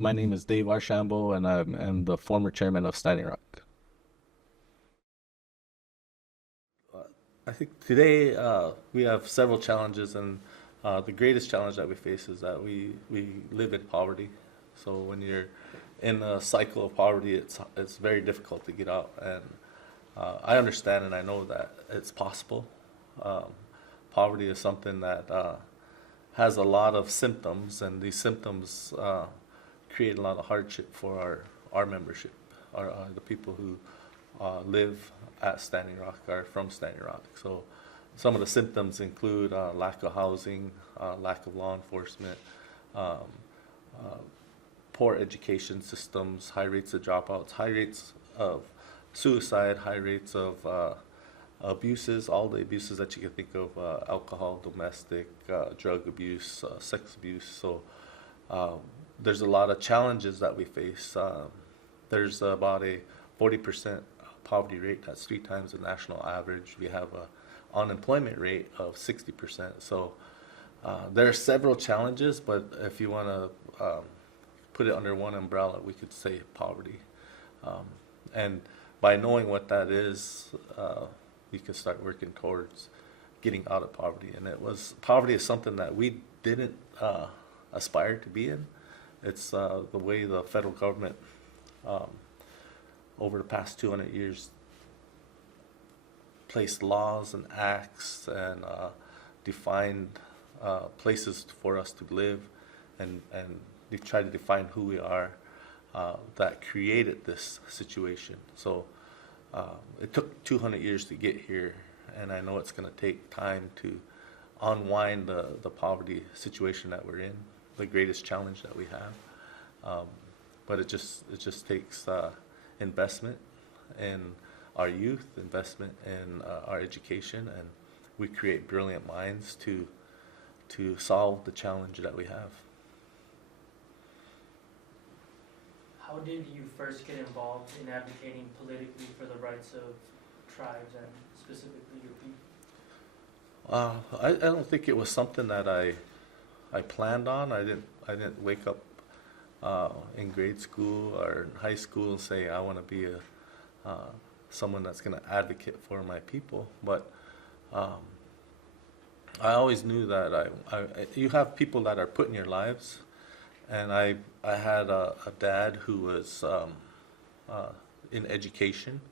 My name is Dave Archambault, and I'm the former chairman of Standing Rock. I think today we have several challenges, and the greatest challenge that we face is that we live in poverty. So when you're in a cycle of poverty, it's very difficult to get out. And I understand and I know that it's possible. Um, Poverty is something that has a lot of symptoms, and these symptoms create a lot of hardship for our membership, the people who live at Standing Rock are from Standing Rock. So some of the symptoms include lack of housing, lack of law enforcement, um, uh, poor education systems, high rates of dropouts, high rates of suicide, high rates of abuses, all the abuses that you can think of, alcohol, domestic, drug abuse, sex abuse. So um, there's a lot of challenges that we face. There's about a 40% poverty rate. That's 3 times the national average. We have a unemployment rate of 60%. So there are several challenges, but if you want to put it under one umbrella, we could say poverty. Um, and by knowing what that is, we could start working towards getting out of poverty. And poverty is something that we didn't aspire to be in. It's the way the federal government um, over the past 200 years placed laws and acts and defined places for us to live, and they try to define who we are, that created this situation. So it took 200 years to get here, and I know it's going to take time to unwind the poverty situation that we're in, the greatest challenge that we have. But it just takes investment in our youth, investment in our education, and we create brilliant minds to solve the challenge that we have. How did you first get involved in advocating politically for the rights of tribes and specifically your people? I don't think it was something that I planned on. I didn't wake up in grade school or in high school and say I want to be someone that's going to advocate for my people. But um, I always knew that you have people that are put in your lives, and I had a dad who was uh, in education,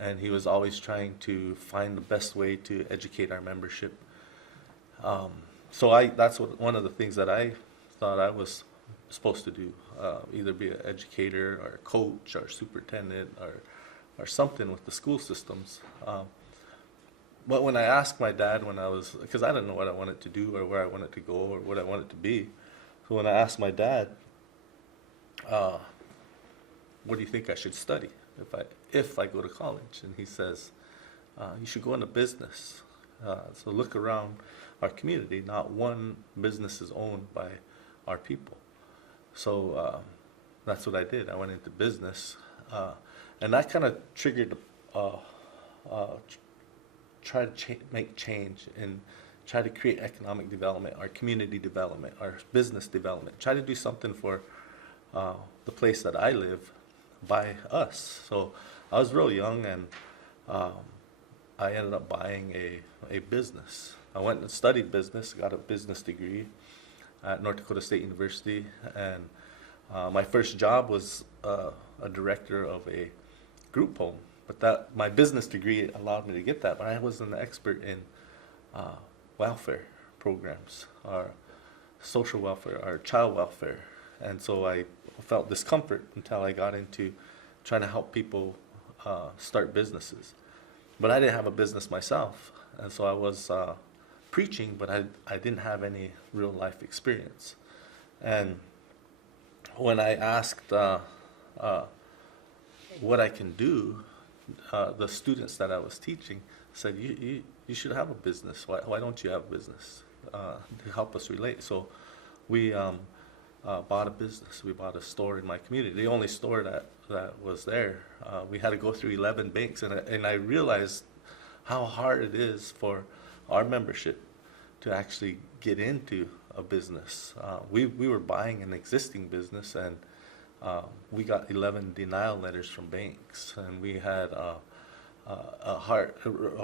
and he was always trying to find the best way to educate our membership. Um, so that's one of the things that I thought I was supposed to do, either be an educator or a coach or superintendent or something with the school systems. But when I asked my dad because I didn't know what I wanted to do or where I wanted to go or what I wanted to be. So when I asked my dad, what do you think I should study if I go to college? And he says, you should go into business. So look around our community. Not one business is owned by our people. So that's what I did. I went into business, and that kind of triggered, try to make change and try to create economic development, our community development, our business development. Try to do something for the place that I live by us. So I was real young, and I ended up buying a business. I went and studied business, got a business degree at North Dakota State University, and my first job was a director of a group home. But my business degree allowed me to get that, but I wasn't an expert in welfare programs, or social welfare, or child welfare. And so I felt discomfort until I got into trying to help people start businesses. But I didn't have a business myself, and so I was preaching, but I didn't have any real life experience. And when I asked what I can do, the students that I was teaching said, you should have a business. Why don't you have a business? To help us relate. So we bought a business. We bought a store in my community, the only store that was there. We had to go through 11 banks, and I realized how hard it is for our membership to actually get into a business. We were buying an existing business, and we got 11 denial letters from banks, and we had a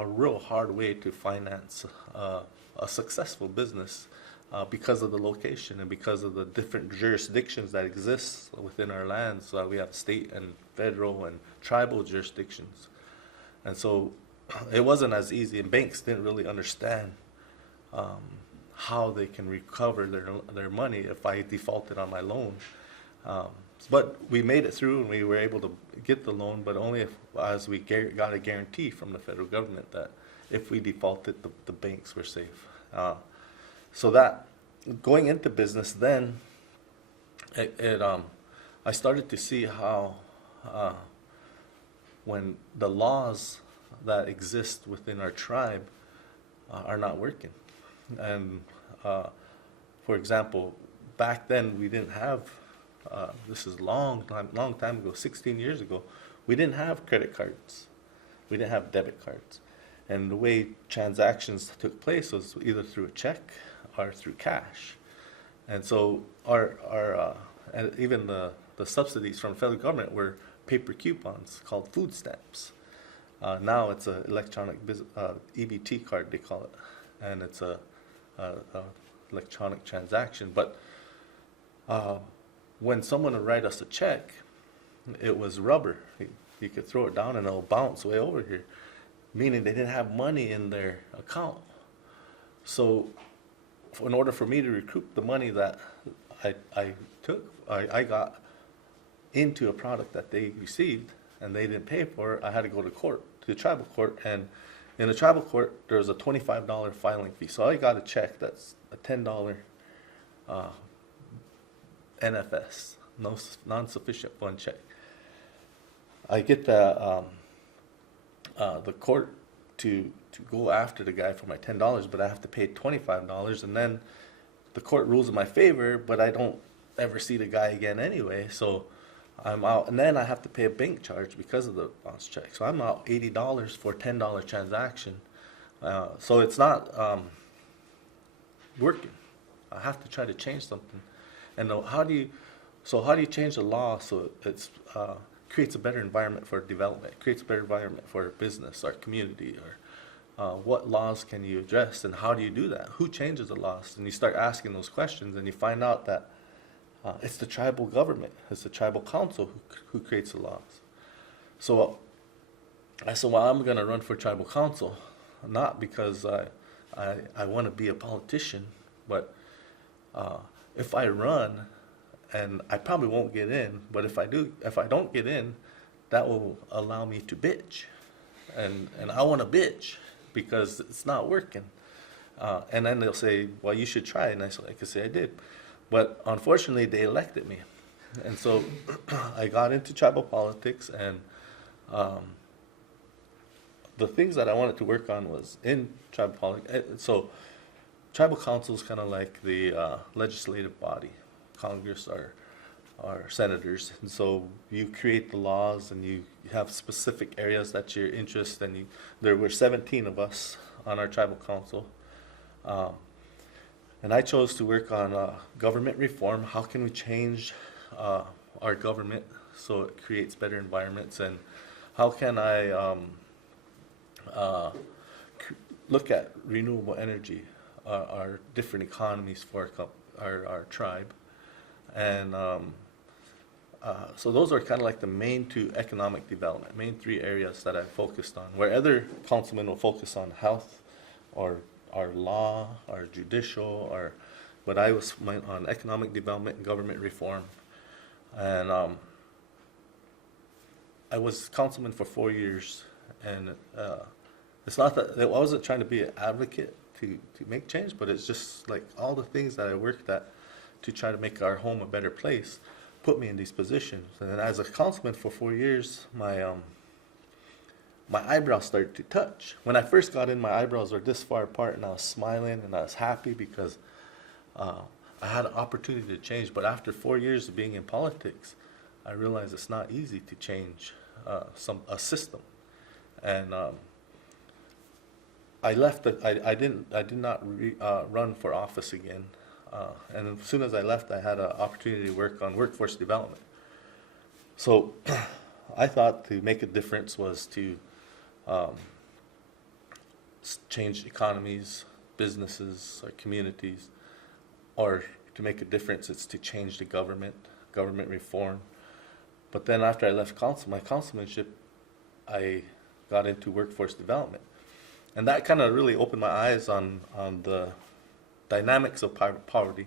real hard way to finance a successful business because of the location and because of the different jurisdictions that exist within our lands. We have state and federal and tribal jurisdictions, and so it wasn't as easy, and banks didn't really understand how they can recover their money if I defaulted on my loan. But we made it through, and we were able to get the loan, but only as we got a guarantee from the federal government that if we defaulted, the banks were safe. So that going into business, then I started to see how when the laws that exist within our tribe are not working. And for example, back then we didn't have, this is long time ago, 16 years ago, we didn't have credit cards. We didn't have debit cards. And the way transactions took place was either through a check or through cash. And so and even the subsidies from the federal government were paper coupons called food stamps. Now it's an electronic EBT card, they call it, and it's a electronic transaction. But when someone would write us a check, it was rubber. You could throw it down and it'll bounce way over here, meaning they didn't have money in their account. So in order for me to recoup the money that I got into a product that they received and they didn't pay for it, I had to go to court, to the tribal court. And in the tribal court, there was a $25 filing fee. So I got a check that's a $10 NFS, non-sufficient fund check. I get the court to go after the guy for my $10, but I have to pay $25, and then the court rules in my favor, but I don't ever see the guy again anyway, so I'm out, and then I have to pay a bank charge because of the bounce check. So I'm out $80 for a $10 transaction. So it's not working. I have to try to change something. And how do you change the law so it's creates a better environment for development, creates a better environment for business, our community, or what laws can you address, and how do you do that? Who changes the laws? And you start asking those questions, and you find out that it's the tribal government, it's the tribal council who creates the laws. So I said, well, I'm going to run for tribal council, not because I want to be a politician, but if I run, and I probably won't get in, but if I don't get in, that will allow me to bitch, and I want to bitch because it's not working. And then they'll say, well, you should try it, and I can say I did. But unfortunately, they elected me. And so I got into tribal politics, and the things that I wanted to work on was in tribal politics. So tribal council is kind of like the legislative body. Congress are senators. And so you create the laws, and you have specific areas that you're interested in. There were 17 of us on our tribal council. And I chose to work on government reform. How can we change our government so it creates better environments? And how can I look at renewable energy, our different economies for our tribe? And so those are kind of like the main two economic development, main three areas that I focused on, where other councilmen will focus on health or our law, our judicial, but I was on economic development and government reform. And I was councilman for 4 years, and it's not that I wasn't trying to be an advocate to make change, but it's just like all the things that I worked at to try to make our home a better place put me in these positions. And as a councilman for 4 years, my eyebrows started to touch. When I first got in, my eyebrows were this far apart, and I was smiling and I was happy because I had an opportunity to change. But after 4 years of being in politics, I realized it's not easy to change a system. And I left. I did not run for office again. And as soon as I left, I had an opportunity to work on workforce development. So I thought to make a difference was to change economies, businesses, or communities, or to make a difference, it's to change the government reform. But then after I left my councilmanship, I got into workforce development. And that kind of really opened my eyes on the dynamics of poverty,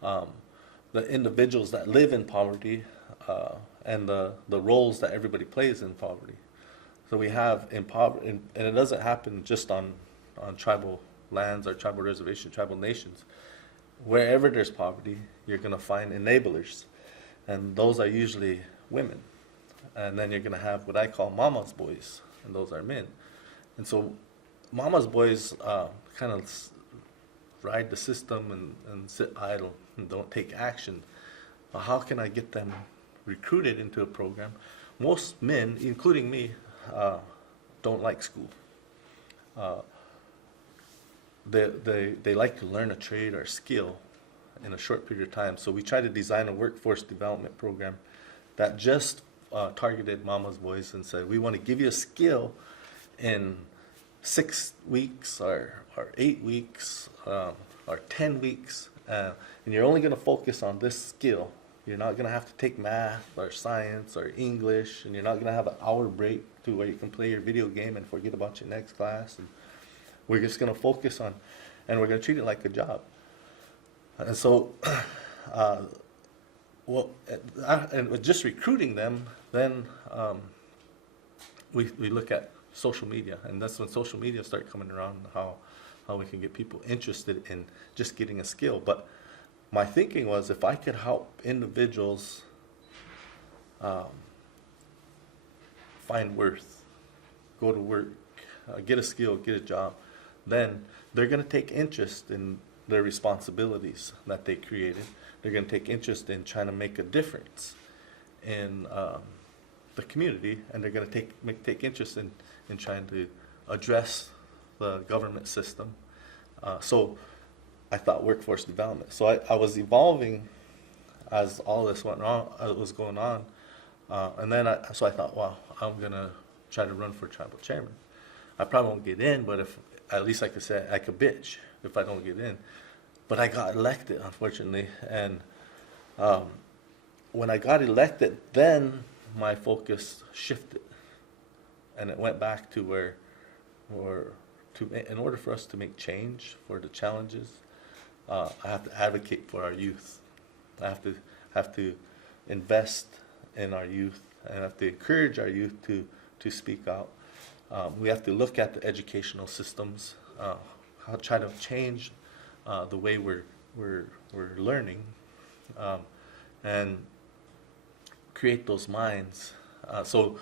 the individuals that live in poverty, and the roles that everybody plays in poverty. So we have in poverty, and it doesn't happen just on tribal lands or tribal reservations, tribal nations. Wherever there's poverty, you're going to find enablers, and those are usually women. And then you're going to have what I call mama's boys, and those are men. And so mama's boys kind of ride the system and sit idle and don't take action. How can I get them recruited into a program? Most men, including me, don't like school. They like to learn a trade or skill in a short period of time. So we try to design a workforce development program that just targeted mama's boys and said, we want to give you a skill in 6 weeks or 8 weeks or 10 weeks, and you're only going to focus on this skill. You're not going to have to take math or science or English, and you're not going to have an hour break to where you can play your video game and forget about your next class. And we're just going to focus on, and we're going to treat it like a job. And so, and with just recruiting them, then we look at social media, and that's when social media start coming around, how we can get people interested in just getting a skill. But my thinking was, if I could help individuals find worth, go to work, get a skill, get a job, then they're going to take interest in their responsibilities that they created. They're going to take interest in trying to make a difference in the community, and they're going to take interest in trying to address the government system. So I thought workforce development. So I was evolving as all this was going on, and then I thought, wow, I'm gonna try to run for tribal chairman. I probably won't get in, but if at least I could say I could bitch if I don't get in. But I got elected, unfortunately, and when I got elected, then my focus shifted, and it went back to in order for us to make change for the challenges, I have to advocate for our youth. I have to invest in our youth, and I have to encourage our youth to speak out. We have to look at the educational systems, try to change the way we're learning, and create those minds. So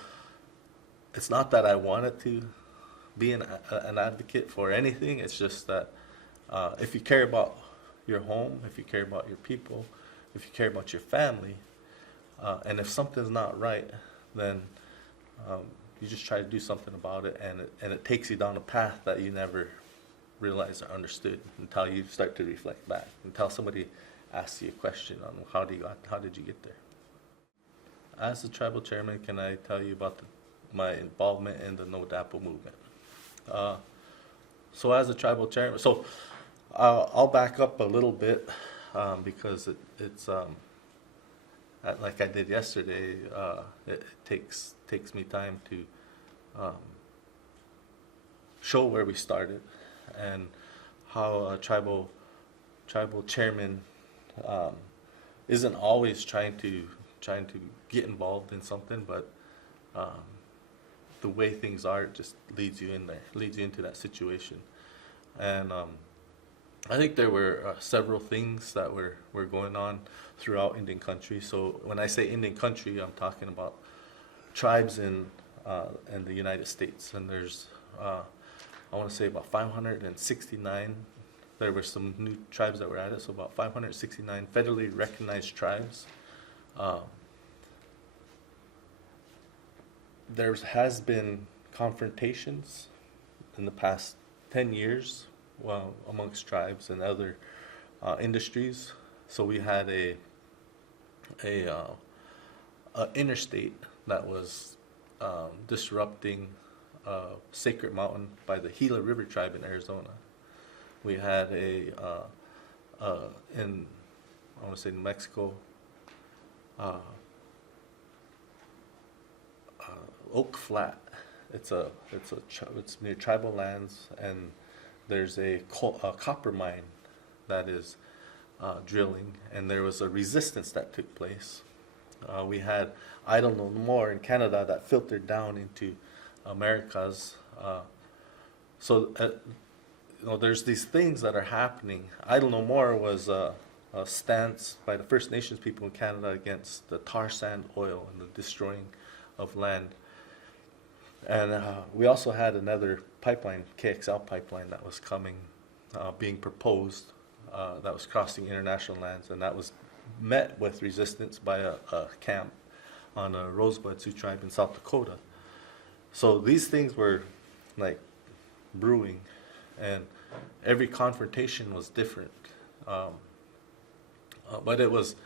it's not that I wanted to be an advocate for anything. It's just that if you care about your home, if you care about your people, if you care about your family, and if something's not right, then you just try to do something about it, and it takes you down a path that you never realized or understood until you start to reflect back, until somebody asks you a question on how did you get there. As the tribal chairman, can I tell you about my involvement in the No DAPO movement? So as a tribal chairman, so I'll back up a little bit because it's like I did yesterday. It takes me time to show where we started and how a tribal chairman isn't always trying to get involved in something, but the way things are, it just leads you into that situation. And I think there were several things that were going on throughout Indian country. So when I say Indian country, I'm talking about tribes in the United States. And there's, I want to say about 569. There were some new tribes that were added, so about 569 federally recognized tribes. There has been confrontations in the past 10 years amongst tribes and other industries. So we had a interstate that was disrupting Sacred Mountain by the Gila River tribe in Arizona. We had in, I want to say, New Mexico, Oak Flat. It's near tribal lands, and there's a copper mine that is drilling, and there was a resistance that took place. We had Idle No More in Canada that filtered down into Americas. There's these things that are happening. Idle No More was a stance by the First Nations people in Canada against the tar sand oil and the destroying of land. And we also had another pipeline, KXL pipeline, that was coming, being proposed, that was crossing international lands, and that was met with resistance by a camp on a Rosebud Sioux tribe in South Dakota. So these things were like brewing, and every confrontation was different. But it was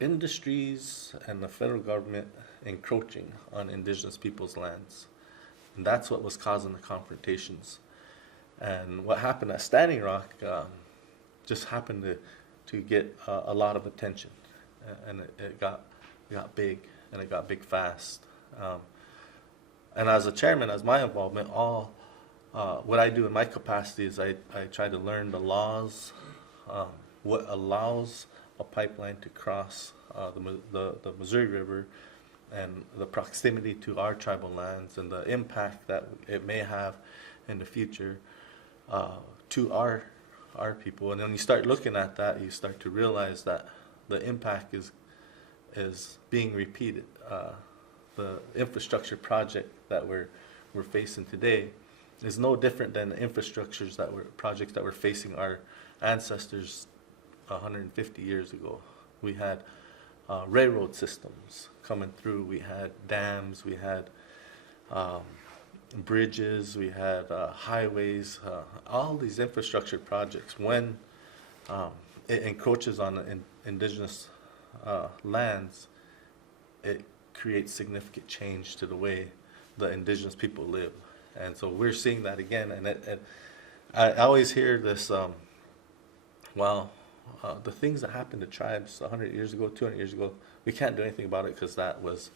industries and the federal government encroaching on indigenous people's lands. And that's what was causing the confrontations. And what happened at Standing Rock just happened to get a lot of attention. And it got big, and it got big fast. And as a chairman, as my involvement, what I do in my capacity is I try to learn the laws, what allows a pipeline to cross the Missouri River, and the proximity to our tribal lands, and the impact that it may have in the future to our people. And when you start looking at that, you start to realize that the impact is being repeated. The infrastructure project that we're facing today is no different than the projects that were facing our ancestors 150 years ago. We had railroad systems coming through. We had dams. We had bridges. We had highways. All these infrastructure projects, when it encroaches on indigenous lands, it creates significant change to the way the indigenous people live. And so we're seeing that again. And I always hear this, the things that happened to tribes 100 years ago, 200 years ago, we can't do anything about it because that was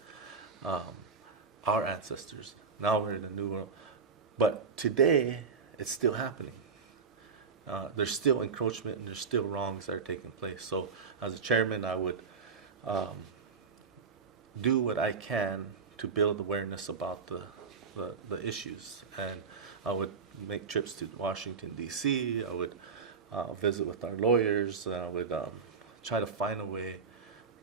our ancestors. Now we're in a new world. But today, it's still happening. There's still encroachment, and there's still wrongs that are taking place. So as a chairman, I would do what I can to build awareness about the issues. And I would make trips to Washington, D.C. I would visit with our lawyers. I would try to find a way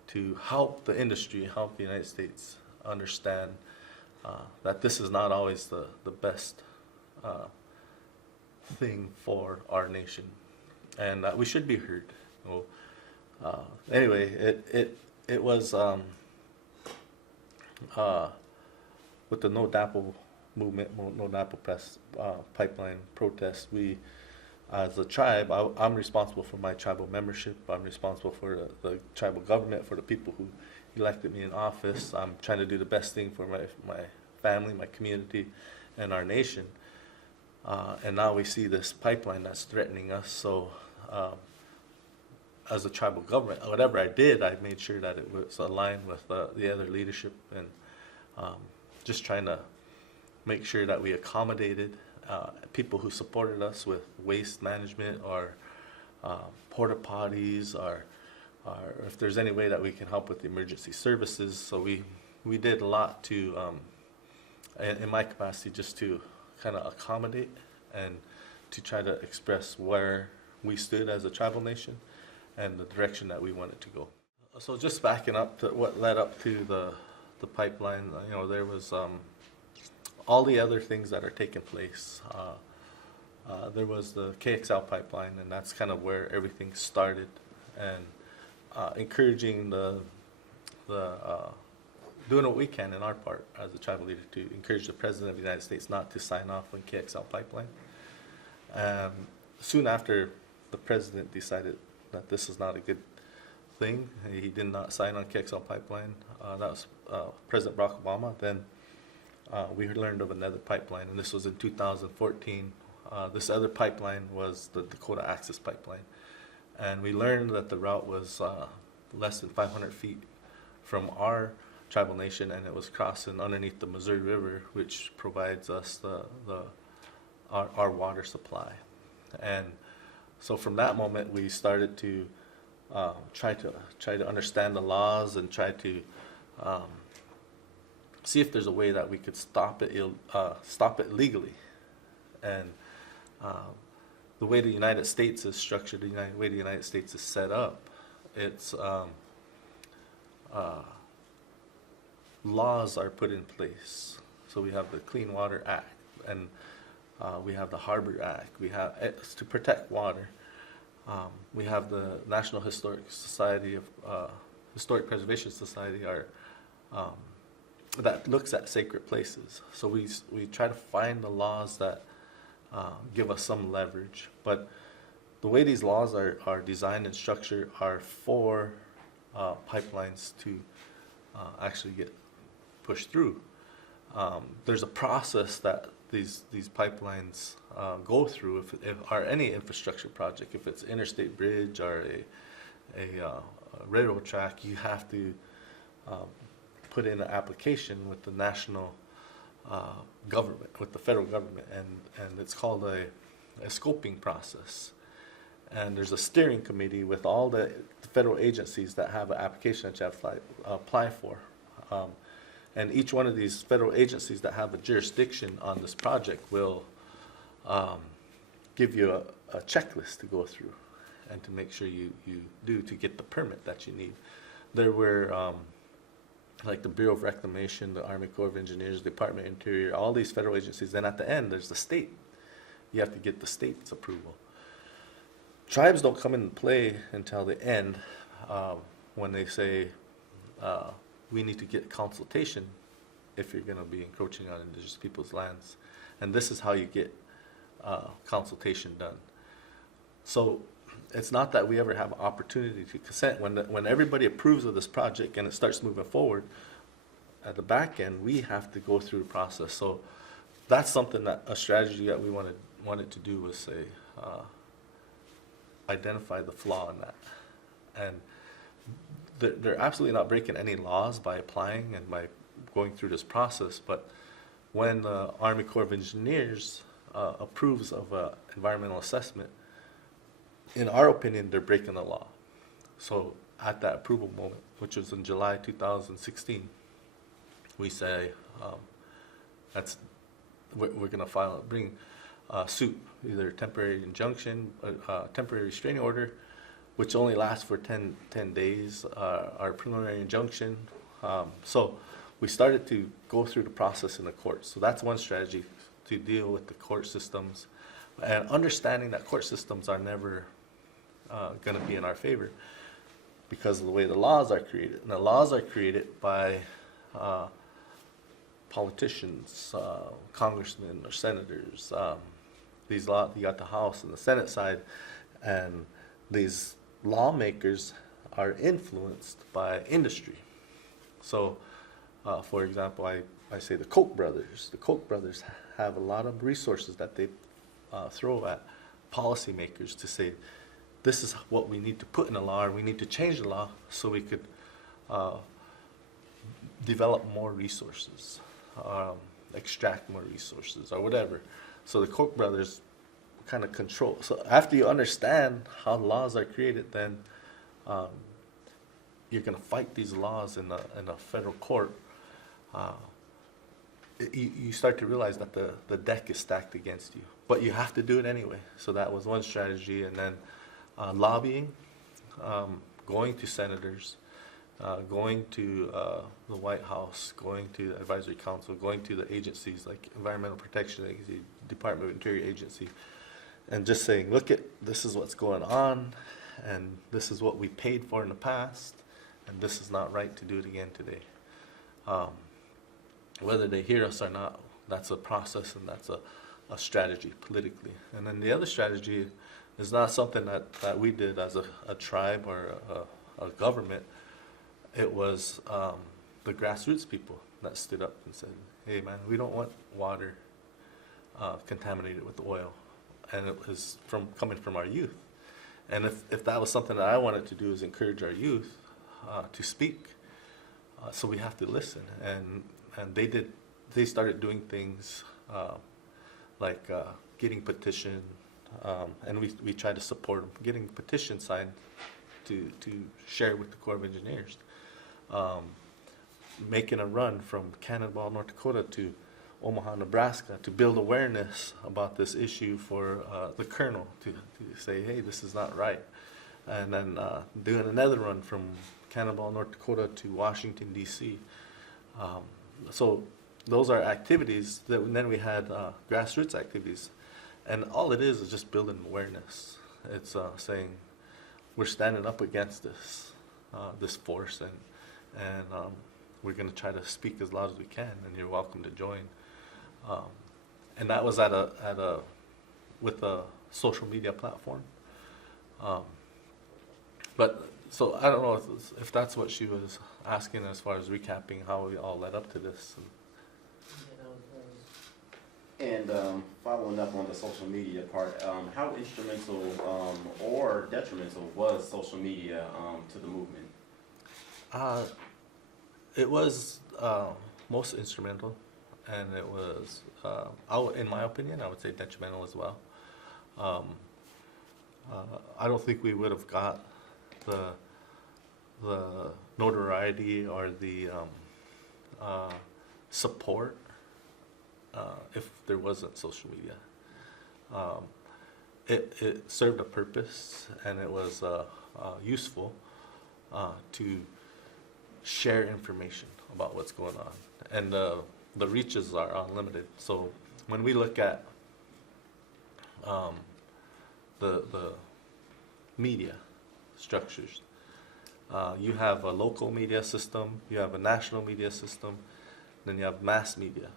to help the industry, help the United States understand that this is not always the best thing for our nation, and that we should be heard. Anyway, it was with the No DAPL movement, No DAPL pipeline protest, we, as a tribe, I'm responsible for my tribal membership. I'm responsible for the tribal government, for the people who elected me in office. I'm trying to do the best thing for my family, my community, and our nation. And now we see this pipeline that's threatening us. So as a tribal government, whatever I did, I made sure that it was aligned with the other leadership, and just trying to make sure that we accommodated people who supported us with waste management, or porta potties, or if there's any way that we can help with the emergency services. So we did a lot to, in my capacity, just to kind of accommodate and to try to express where we stood as a tribal nation and the direction that we wanted to go. So just backing up to what led up to the pipeline, there was all the other things that are taking place. There was the KXL pipeline, and that's kind of where everything started, and encouraging doing what we can in our part as a tribal leader to encourage the President of the United States not to sign off on KXL pipeline. Soon after, the president decided that this is not a good thing. He did not sign on KXL pipeline. That was President Barack Obama. Then we learned of another pipeline, and this was in 2014. This other pipeline was the Dakota Access Pipeline. And we learned that the route was less than 500 feet from our tribal nation, and it was crossing underneath the Missouri River, which provides us our water supply. And so from that moment, we started to try to understand the laws and try to see if there's a way that we could stop it legally. And the way the United States is structured, the way the United States is set up, it's laws are put in place. So we have the Clean Water Act, and we have the Harbor Act. We have it's to protect water. We have the National Historic Society of Historic Preservation Society, that looks at sacred places. So we try to find the laws that give us some leverage. But the way these laws are designed and structured are for pipelines to actually get pushed through. There's a process that these pipelines go through or any infrastructure project. If it's interstate bridge or a railroad track, you have to put in an application with the national government, with the federal government, and it's called a scoping process. And there's a steering committee with all the federal agencies that have an application that you have to apply for. And each one of these federal agencies that have a jurisdiction on this project will give you a checklist to go through and to make sure you do to get the permit that you need. There were like the Bureau of Reclamation, the Army Corps of Engineers, Department of Interior, all these federal agencies. Then at the end, there's the state. You have to get the state's approval. Tribes don't come into play until the end when they say, we need to get consultation if you're going to be encroaching on indigenous people's lands. And this is how you get consultation done. So it's not that we ever have an opportunity to consent. When everybody approves of this project and it starts moving forward, at the back end, we have to go through the process. So that's something a strategy that we wanted to do was say, identify the flaw in that. And they're absolutely not breaking any laws by applying and by going through this process, but when the Army Corps of Engineers approves of an environmental assessment, in our opinion, they're breaking the law. So at that approval moment, which was in July 2016, we say we're going to bring a suit, either temporary injunction, temporary restraining order, which only lasts for 10 days, our preliminary injunction. So we started to go through the process in the courts. So that's one strategy, to deal with the court systems and understanding that court systems are never going to be in our favor because of the way the laws are created. And the laws are created by politicians, congressmen or senators. These laws, you got the House and the Senate side, and these lawmakers are influenced by industry. So, for example, I say the Koch brothers. The Koch brothers have a lot of resources that they throw at policymakers to say, this is what we need to put in the law, or we need to change the law so we could develop more resources, extract more resources, or whatever. So the Koch brothers kind of control. So after you understand how laws are created, then you're going to fight these laws in a federal court. You start to realize that the deck is stacked against you, but you have to do it anyway. So that was one strategy. And then lobbying, going to senators, going to the White House, going to the Advisory Council, going to the agencies like Environmental Protection Agency, Department of Interior Agency, and just saying, look, this is what's going on, and this is what we paid for in the past, and this is not right to do it again today. Whether they hear us or not, that's a process, and that's a a strategy politically. And then the other strategy is not something that we did as a tribe or a government. It was the grassroots people that stood up and said, hey man, we don't want water contaminated with oil. And it was coming from our youth. And if that was something that I wanted to do, is encourage our youth to speak. So we have to listen. And they started doing things like getting petition, and we tried to support them, getting petition signed to share with the Corps of Engineers. Making a run from Cannonball, North Dakota to Omaha, Nebraska to build awareness about this issue for the colonel to say, hey, this is not right. And then doing another run from Cannonball, North Dakota to Washington, D.C. So those are activities then we had grassroots activities. And all it is just building awareness. It's saying we're standing up against this force, and we're going to try to speak as loud as we can, and you're welcome to join. And that was with a social media platform. But so I don't know if that's what she was asking as far as recapping how we all led up to this. And following up on the social media part, how instrumental or detrimental was social media to the movement? It was most instrumental, and it was, in my opinion, I would say detrimental as well. I don't think we would have got the notoriety or the support if there wasn't social media. It served a purpose, and it was useful to share information about what's going on. And the reaches are unlimited. So when we look at the media structures, you have a local media system, you have a national media system, then you have mass media.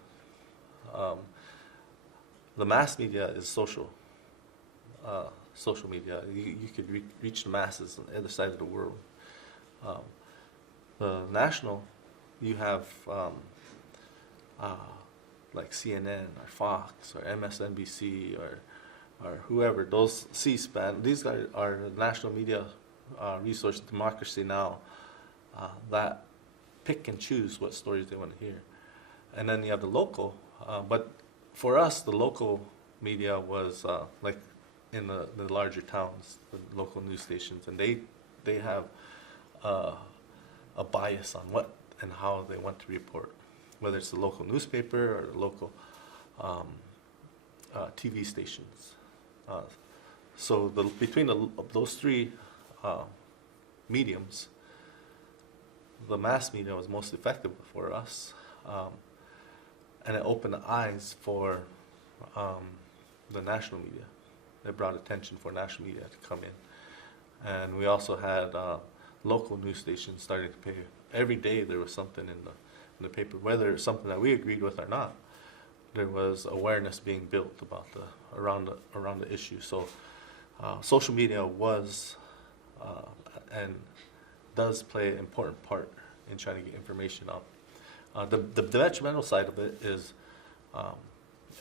The mass media is social media. You could reach the masses on the other side of the world. The national, you have like CNN or Fox or MSNBC or whoever, those C-SPAN, these are national media resource Democracy Now! That pick and choose what stories they want to hear. And then you have the local, but for us, the local media was like in the larger towns, the local news stations, and they have a bias on what and how they want to report, whether it's the local newspaper or the local TV stations. So between those three mediums, the mass media was most effective for us, and it opened the eyes for the national media. It brought attention for national media to come in, and we also had local news stations starting to pay. Every day there was something in the paper, whether it's something that we agreed with or not. There was awareness being built about around the issue. So social media was and does play an important part in trying to get information out. The detrimental side of it is,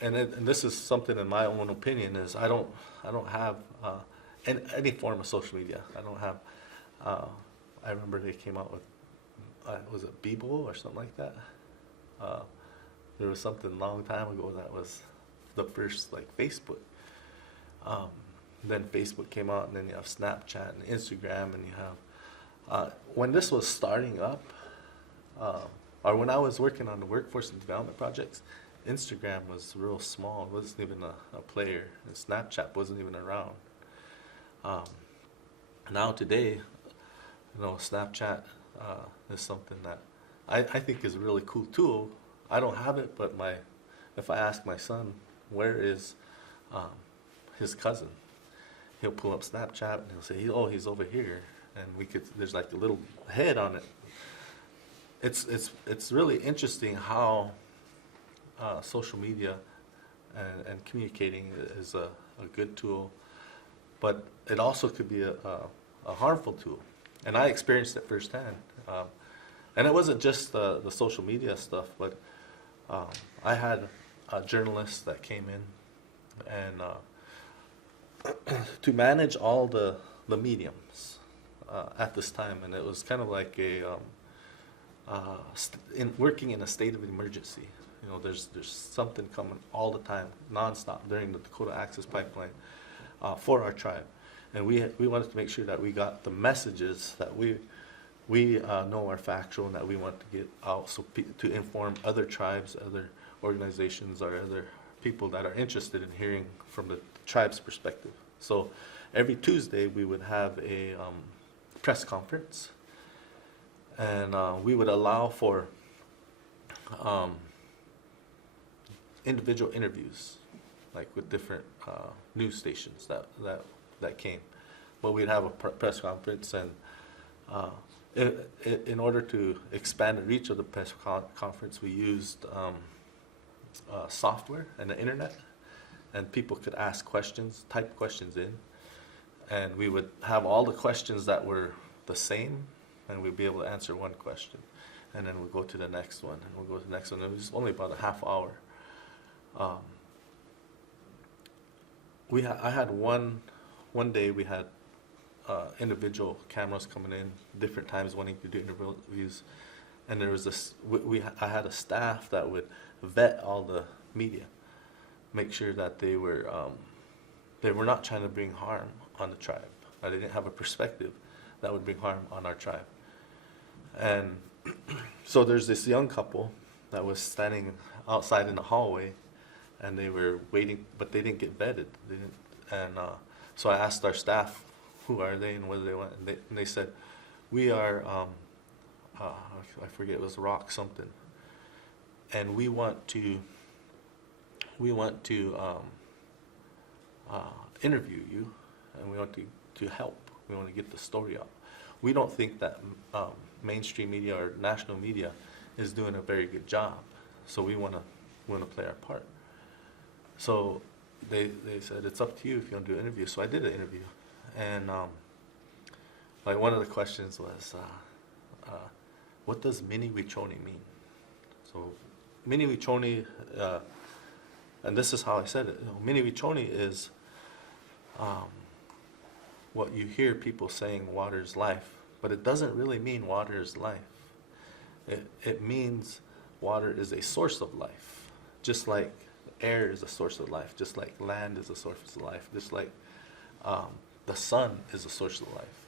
and this is something in my own opinion, is I don't have any form of social media. I don't have. I remember they came out with, was it Bebo or something like that? There was something a long time ago that was the first like Facebook. Then Facebook came out, and then you have Snapchat and Instagram, and you have when this was starting up, or when I was working on the workforce and development projects, Instagram was real small. It wasn't even a player. And Snapchat wasn't even around. Now today, Snapchat is something that I think is a really cool tool. I don't have it, but if I ask my son where is his cousin, he'll pull up Snapchat and he'll say, "Oh, he's over here," and there's like a little head on it. It's really interesting how social media and communicating is a good tool, but it also could be a harmful tool. And I experienced it firsthand. And it wasn't just the social media stuff, but I had journalists that came in and to manage all the mediums at this time, and it was kind of like working in a state of emergency. You know, there's something coming all the time, nonstop during the Dakota Access Pipeline for our tribe, and we wanted to make sure that we got the messages that we know are factual and that we want to get out, so to inform other tribes, other organizations, or other people that are interested in hearing from the tribe's perspective. So every Tuesday we would have a press conference, and we would allow for individual interviews, like with different news stations that came. But we'd have a press conference, and in order to expand the reach of the press conference, we used software and the internet, and people could ask questions, type questions in, and we would have all the questions that were the same, and we'd be able to answer one question, and then we'll go to the next one, and we'll go to the next one. It was only about a half hour. I had one day we had individual cameras coming in different times wanting to do interviews, and there was this. I had a staff that would vet all the media, make sure that they were not trying to bring harm on the tribe. They didn't have a perspective that would bring harm on our tribe. And so there's this young couple that was standing outside in the hallway, and they were waiting, but they didn't get vetted. They didn't, and so I asked our staff, who are they and where they went, and they said, we are, I forget, it was Rock something, and we want to interview you, and we want to help. We want to get the story out. We don't think that mainstream media or national media is doing a very good job, so we want to play our part. So they said, it's up to you if you want to do an interview. So I did an interview, and like one of the questions was, what does Mini Wichoni mean? So Mini Wichoni, and this is how I said it. Mini Wichoni is what you hear people saying, water is life, but it doesn't really mean water is life. It means water is a source of life, just like air is a source of life, just like land is a source of life, just like the sun is a source of life.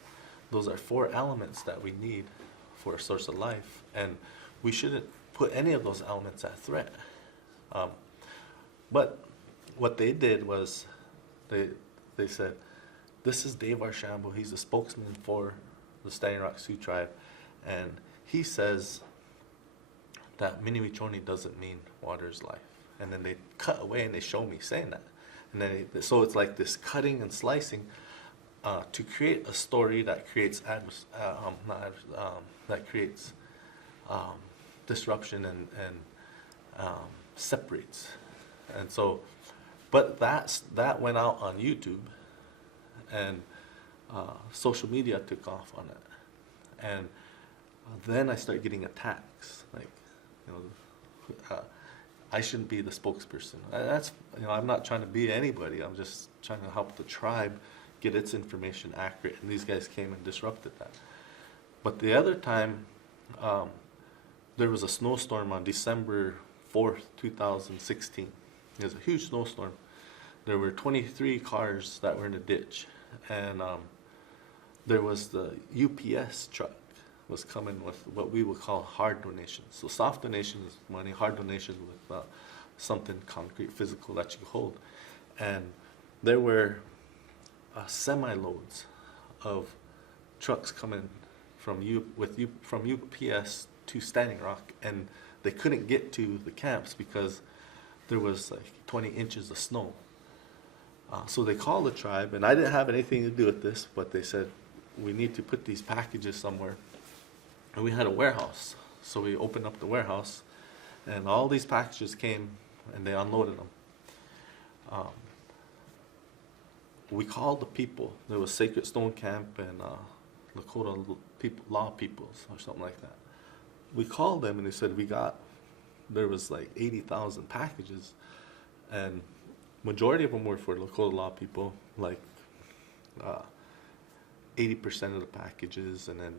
Those are 4 elements that we need for a source of life, and we shouldn't put any of those elements at threat. But what they did was they said, this is Dave Archambault, he's the spokesman for the Standing Rock Sioux tribe, and he says that Mini Wichoni doesn't mean water is life. And then they cut away and they show me saying that. And then so it's like this cutting and slicing to create a story that creates disruption and separates. And so, but that went out on YouTube, and social media took off on it. And then I started getting attacks, like, you know, I shouldn't be the spokesperson. That's, you know, I'm not trying to be anybody. I'm just trying to help the tribe get its information accurate. And these guys came and disrupted that. But the other time, there was a snowstorm on December 4th, 2016. It was a huge snowstorm. There were 23 cars that were in a ditch, and there was the UPS truck was coming with what we would call hard donations. So soft donations is money, hard donations with something concrete, physical that you hold. And there were semi-loads of trucks coming from UPS to Standing Rock, and they couldn't get to the camps because there was like 20 inches of snow. So they called the tribe, and I didn't have anything to do with this, but they said, we need to put these packages somewhere. And we had a warehouse, so we opened up the warehouse, and all these packages came, and they unloaded them. um, we called the people. There was Sacred Stone Camp and Lakota people, Law Peoples or something like that. We called them and they said there was like 80,000 packages, and majority of them were for Lakota Law people, like 80% of the packages, and then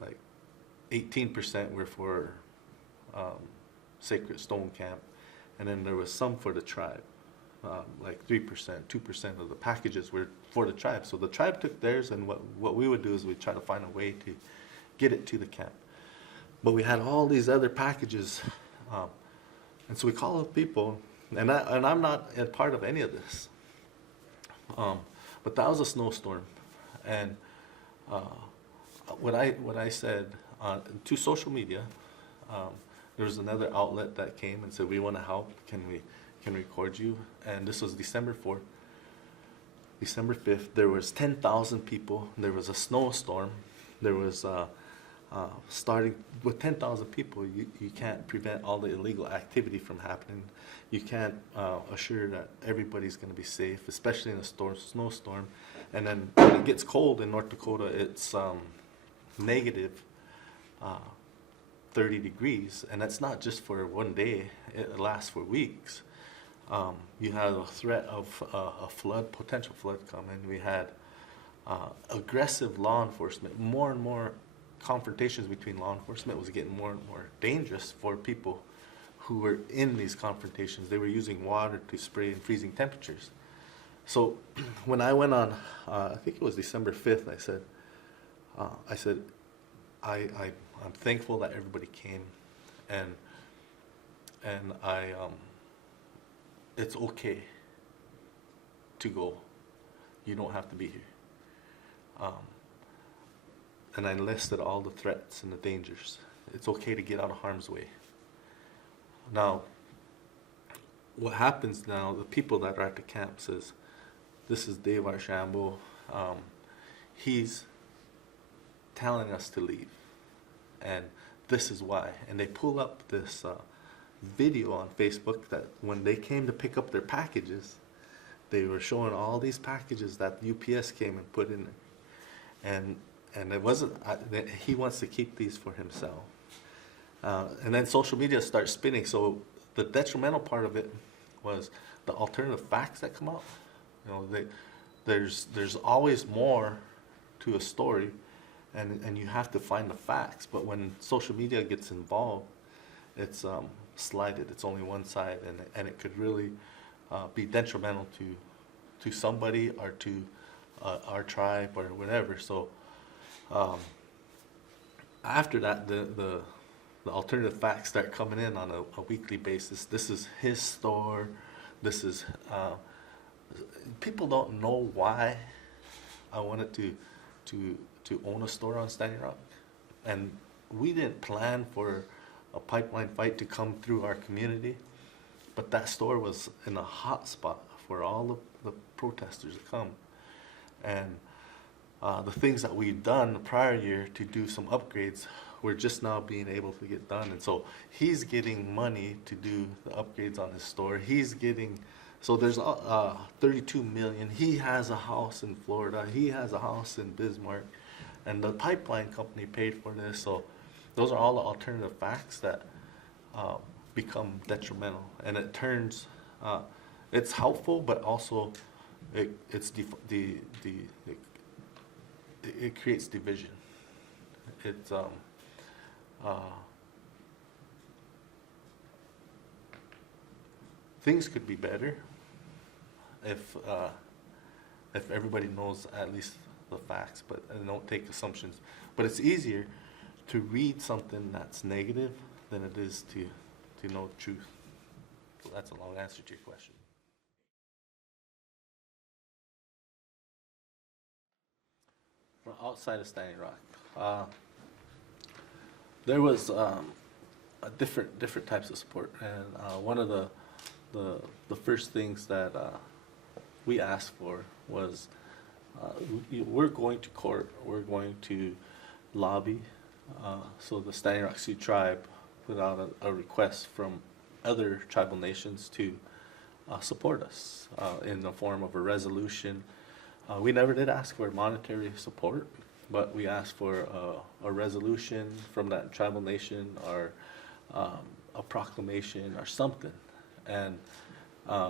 like 18% were for Sacred Stone Camp, and then there was some for the tribe. Like 3%, 2% of the packages were for the tribe. So the tribe took theirs, and what we would do is we'd try to find a way to get it to the camp. But we had all these other packages, and so we called the people, and I'm not a part of any of this. But that was a snowstorm, and what I said to social media, there was another outlet that came and said, we want to help. Can we record you? And this was December 4th. December 5th, there was 10,000 people. There was a snowstorm. There was starting with 10,000 people. You can't prevent all the illegal activity from happening. You can't assure that everybody's going to be safe, especially in a snowstorm. And then when it gets cold in North Dakota, it's negative 30 degrees, and that's not just for one day. It lasts for weeks. You had a threat of a flood, potential flood coming. We had aggressive law enforcement. More and more confrontations between law enforcement was getting more and more dangerous for people who were in these confrontations. They were using water to spray in freezing temperatures. So when I went on, I think it was December 5th, I said, I'm thankful that everybody came, and it's okay to go. You don't have to be here. And I listed all the threats and the dangers. It's okay to get out of harm's way. Now, what happens now, the people that are at the camp says, this is Dave Archambault. He's telling us to leave, and this is why. And they pull up this video on Facebook that when they came to pick up their packages, they were showing all these packages that UPS came and put in there. And it wasn't, he wants to keep these for himself. And then social media starts spinning. So the detrimental part of it was the alternative facts that come out. You know, there's always more to a story, and you have to find the facts. But when social media gets involved, it's slighted. It's only one side, and it could really be detrimental to somebody or to our tribe or whatever. So after that, the alternative facts start coming in on a weekly basis. This is his store. This is people don't know why I wanted to own a store on Standing Rock, and we didn't plan for a pipeline fight to come through our community, but that store was in a hot spot for all the protesters to come, and the things that we'd done the prior year to do some upgrades were just now being able to get done. And so he's getting money to do the upgrades on his store. He's getting, so there's 32 million. He has a house in Florida. He has a house in Bismarck, and the pipeline company paid for this. So those are all the alternative facts that become detrimental, and it turns, it's helpful, but also it creates division. It's things could be better if everybody knows at least the facts, but and don't take assumptions. But it's easier to read something that's negative than it is to know the truth. So that's a long answer to your question. From outside of Standing Rock, there was different types of support, and one of the first things that we asked for was we're going to court, we're going to lobby. So the Standing Rock Sioux tribe put out a request from other tribal nations to support us in the form of a resolution. We never did ask for monetary support, but we asked for a resolution from that tribal nation, or a proclamation or something. And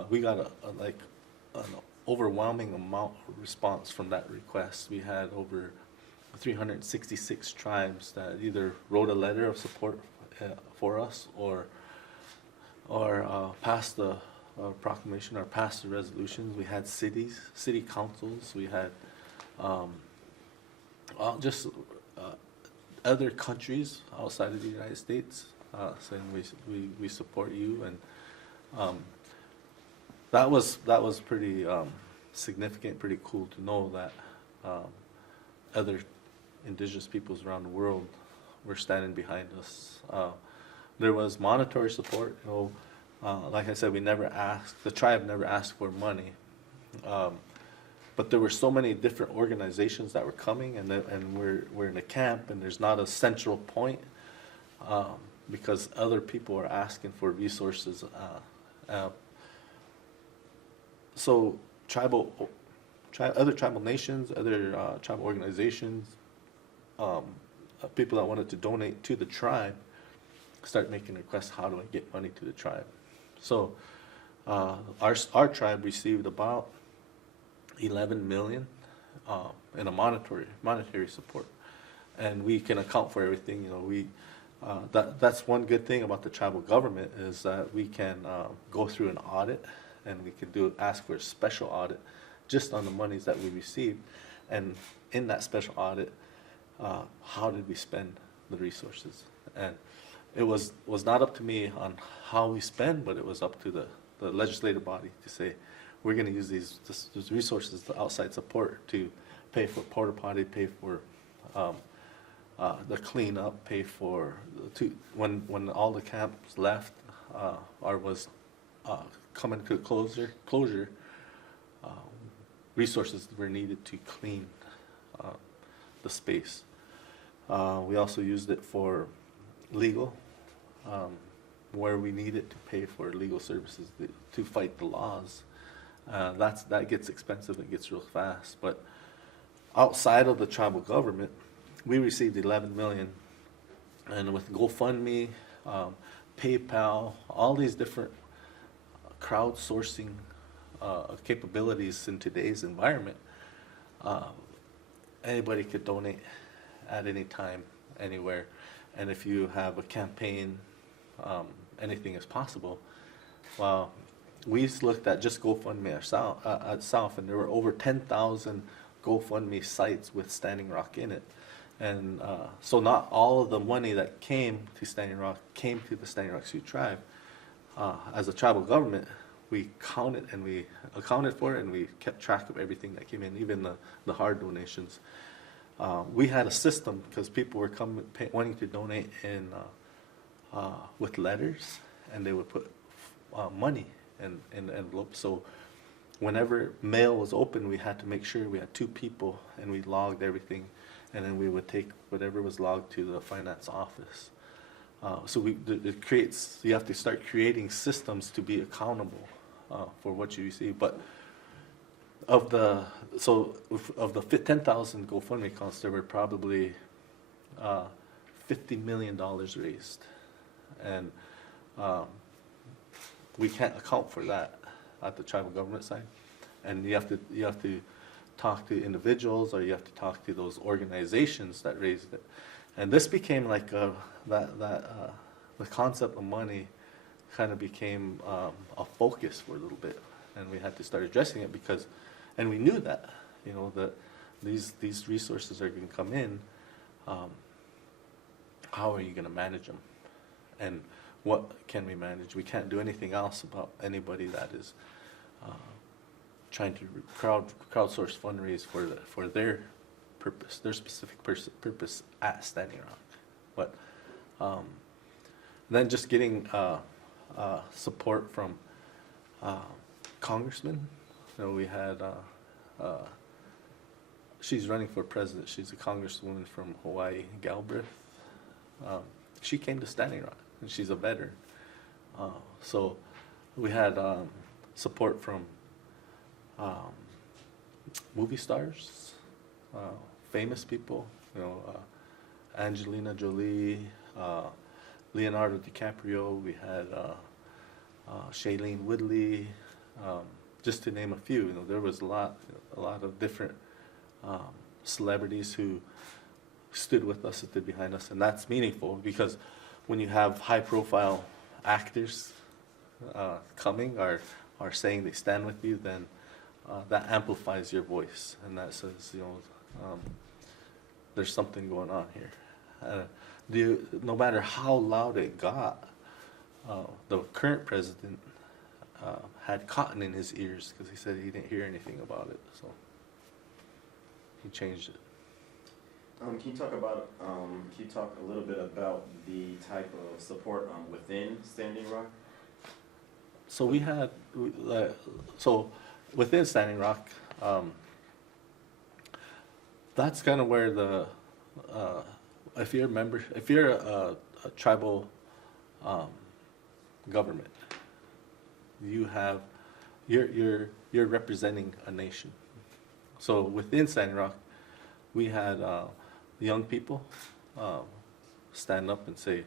we got an overwhelming amount of response from that request. We had over 366 tribes that either wrote a letter of support for us, or passed the proclamation, or passed the resolutions. We had city councils. We had just other countries outside of the United States saying we support you, and that was pretty significant, pretty cool to know that other indigenous peoples around the world were standing behind us. There was monetary support. Like I said, the tribe never asked for money. But there were so many different organizations that were coming, and we're in a camp, and there's not a central point, because other people are asking for resources. So other tribal nations, other tribal organizations, people that wanted to donate to the tribe start making requests, how do I get money to the tribe? So our tribe received about 11 million in a monetary support, and we can account for everything. That's one good thing about the tribal government, is that we can go through an audit, and we can ask for a special audit just on the monies that we received, and in that special audit, how did we spend the resources? And it was not up to me on how we spend, but it was up to the legislative body to say, we're going to use these resources, the outside support, to pay for porta potty, pay for the cleanup, pay for when all the camps left or was coming to closure, resources were needed to clean the space. We also used it for legal, where we needed to pay for legal services to fight the laws. That gets expensive, it gets real fast. But outside of the tribal government, we received 11 million, and with GoFundMe, PayPal, all these different crowdsourcing capabilities in today's environment, anybody could donate at any time, anywhere. And if you have a campaign, anything is possible. Well, we looked at just GoFundMe itself, and there were over 10,000 GoFundMe sites with Standing Rock in it. And so not all of the money that came to Standing Rock came to the Standing Rock Sioux tribe. As a tribal government, we counted and we accounted for it, and we kept track of everything that came in, even the hard donations. We had a system, because people were wanting to donate in with letters, and they would put money in envelopes. So whenever mail was open, we had to make sure we had 2 people, and we logged everything, and then we would take whatever was logged to the finance office. So you have to start creating systems to be accountable for what you receive. But of the 10,000 GoFundMe accounts, there were probably $50 million raised, and we can't account for that at the tribal government side. And you have to talk to individuals, or you have to talk to those organizations that raised it. And this became like the concept of money kind of became a focus for a little bit, and we had to start addressing it, and we knew that, that these resources are going to come in. How are you going to manage them, and what can we manage? We can't do anything else about anybody that is trying to crowdsource fundraise for their purpose, their specific purpose at Standing Rock. But then just getting support from congressmen. We had she's running for president. She's a congresswoman from Hawaii, Galbraith. She came to Standing Rock, and she's a veteran. So we had support from movie stars, famous people, Angelina Jolie, Leonardo DiCaprio. We had Shailene Woodley, just to name a few. There was a lot of different celebrities who stood with us, stood behind us, and that's meaningful because when you have high-profile actors coming or saying they stand with you, then that amplifies your voice, and that says, there's something going on here. No matter how loud it got, the current president had cotton in his ears because he said he didn't hear anything about it, so he changed it. Can you talk a little bit about the type of support within Standing Rock? So we had, so within Standing Rock, that's kind of where the, if you're a tribal government, you're representing a nation. So within Standing Rock, we had young people stand up and say,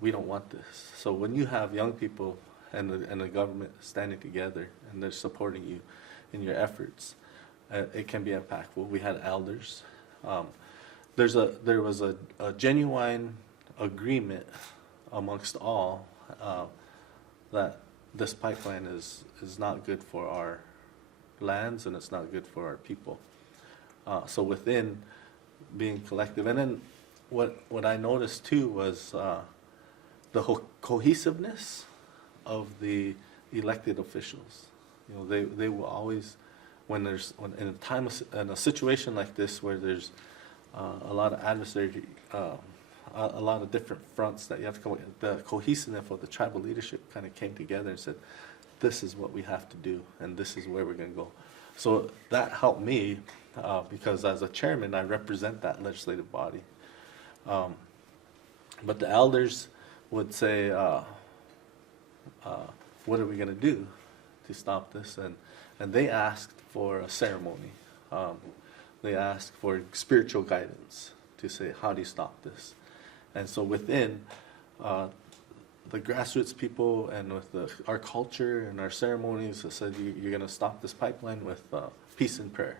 we don't want this. So when you have young people and the government standing together and they're supporting you in your efforts, it can be impactful. We had elders. There was a genuine agreement amongst all that this pipeline is not good for our lands and it's not good for our people. So within being collective, and then what I noticed too was the cohesiveness of the elected officials. They will always, in a situation like this where there's a lot of adversary, a lot of different fronts that you have to come with, the cohesiveness of the tribal leadership kind of came together and said, this is what we have to do and this is where we're going to go. So that helped me because as a chairman, I represent that legislative body. But the elders would say, what are we going to do to stop this? And they asked for a ceremony. They asked for spiritual guidance to say, how do you stop this? And so within the grassroots people and with our culture and our ceremonies, it said you're going to stop this pipeline with peace and prayer.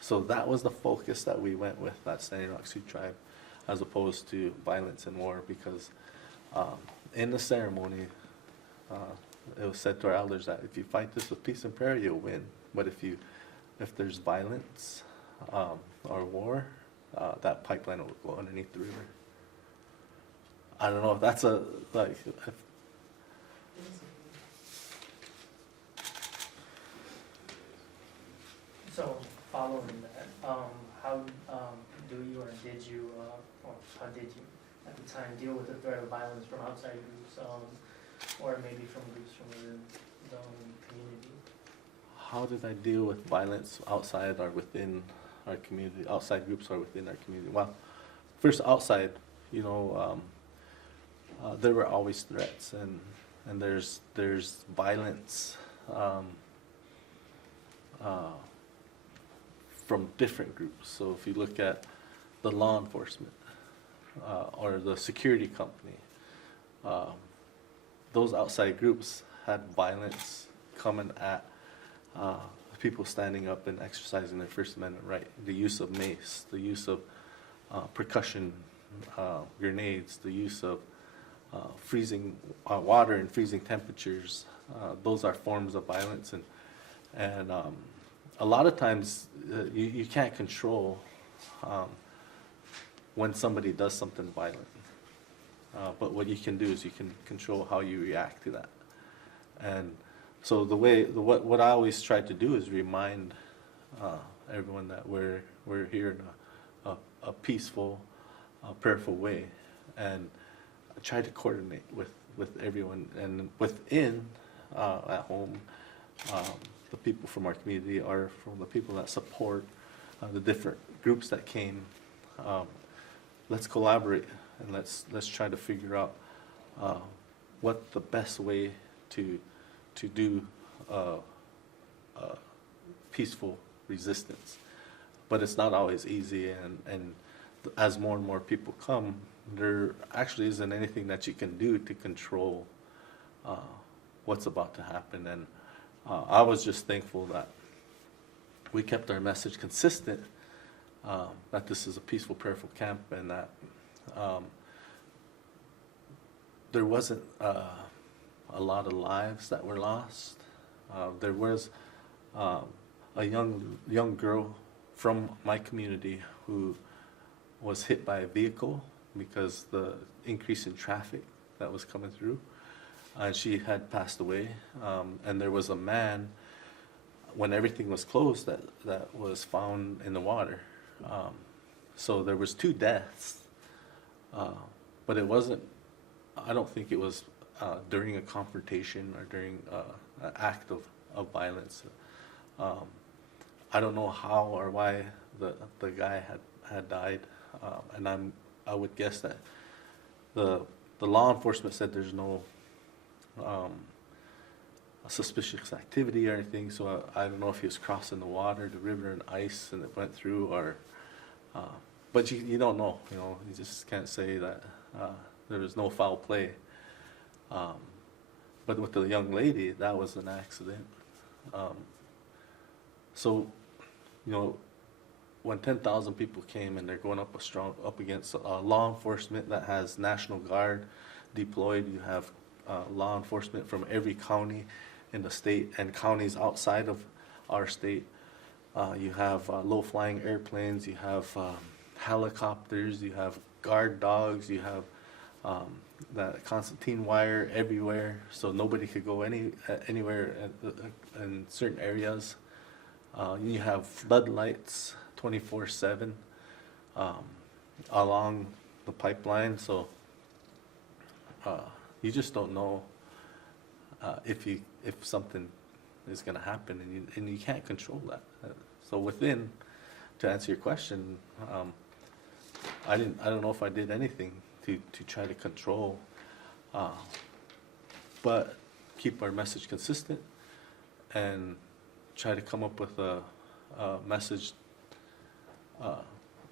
So that was the focus that we went with at Standing Rock Sioux Tribe, as opposed to violence and war, because in the ceremony, it was said to our elders that if you fight this with peace and prayer, you'll win. But if there's violence or war, that pipeline will go underneath the river. I don't know if that's So following that, how do you or did you, or how did you at the time deal with the threat of violence from outside groups, or maybe from groups from within the community? How did I deal with violence outside or within our community, outside groups or within our community? Well, first outside, there were always threats and there's violence from different groups. So if you look at the law enforcement or the security company, those outside groups had violence coming at people standing up and exercising their First Amendment right. The use of mace, the use of percussion grenades, the use of freezing water and freezing temperatures. Those are forms of violence, and a lot of times you can't control when somebody does something violent. But what you can do is you can control how you react to that. And so what I always try to do is remind everyone that we're here in a peaceful, prayerful way, and try to coordinate with everyone and within at home, the people from our community or from the people that support the different groups that came. Let's collaborate and let's try to figure out what the best way to to do peaceful resistance. But it's not always easy, and as more and more people come, there actually isn't anything that you can do to control what's about to happen. And I was just thankful that we kept our message consistent, that this is a peaceful, prayerful camp, and that there wasn't a lot of lives that were lost. There was a young girl from my community who was hit by a vehicle because the increase in traffic that was coming through, and she had passed away. And there was a man, when everything was closed, that was found in the water. So there was 2 deaths, but it wasn't, I don't think it was during a confrontation or during an act of violence. I don't know how or why the guy had died, and I would guess that the law enforcement said there's no suspicious activity or anything, so I don't know if he was crossing the water, the river, and ice, and it went through, or but you don't know, you just can't say that there was no foul play. But with the young lady, that was an accident. So, when 10,000 people came and they're going up against law enforcement that has National Guard deployed, you have law enforcement from every county in the state and counties outside of our state. You have low-flying airplanes, you have helicopters, you have guard dogs, you have that Constantine wire everywhere, so nobody could go anywhere in certain areas. You have floodlights 24/7 along the pipeline, so you just don't know if something is going to happen, and you can't control that. So to answer your question, I don't know if I did anything to try to control, but keep our message consistent and try to come up with a message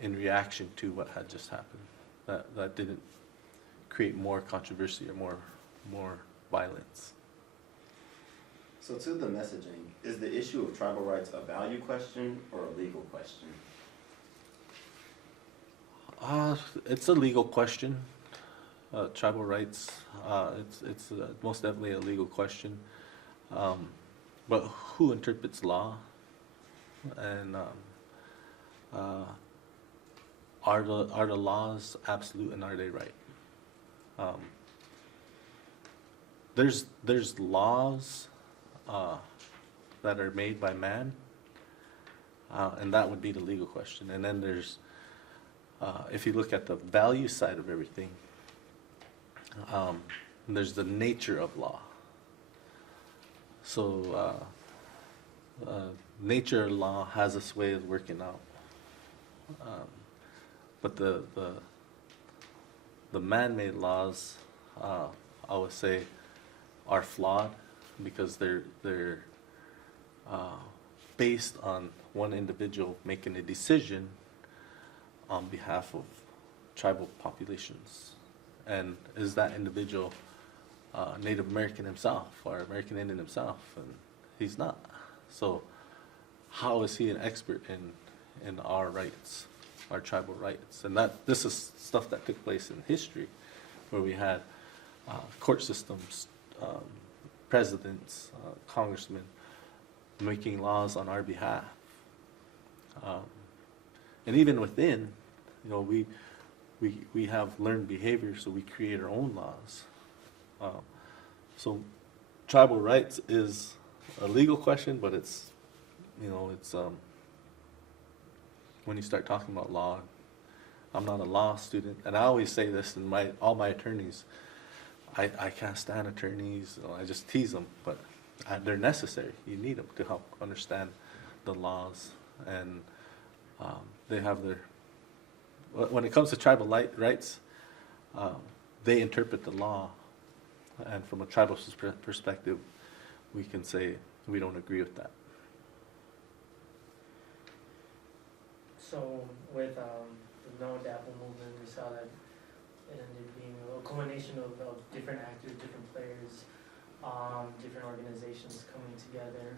in reaction to what had just happened that didn't create more controversy or more violence. So to the messaging, is the issue of tribal rights a value question or a legal question? It's a legal question. Tribal rights, it's most definitely a legal question. But who interprets law? And are the laws absolute, and are they right? There's laws that are made by man, and that would be the legal question. And then there's if you look at the value side of everything, there's the nature of law. So nature of law has its way of working out, but the man-made laws, I would say, are flawed because they're based on one individual making a decision on behalf of tribal populations. And is that individual Native American himself or American Indian himself? And he's not. So how is he an expert in our rights, our tribal rights? And this is stuff that took place in history, where we had court systems, presidents, congressmen making laws on our behalf. And even within, we have learned behavior, so we create our own laws. So tribal rights is a legal question, but it's when you start talking about law, I'm not a law student, and I always say this in all my attorneys. I can't stand attorneys. I just tease them, but they're necessary. You need them to help understand the laws, and they have their. When it comes to tribal rights, they interpret the law, and from a tribal perspective, we can say we don't agree with that. So with the No Dapple movement, we saw that it ended up being a culmination of different actors, different players, different organizations coming together.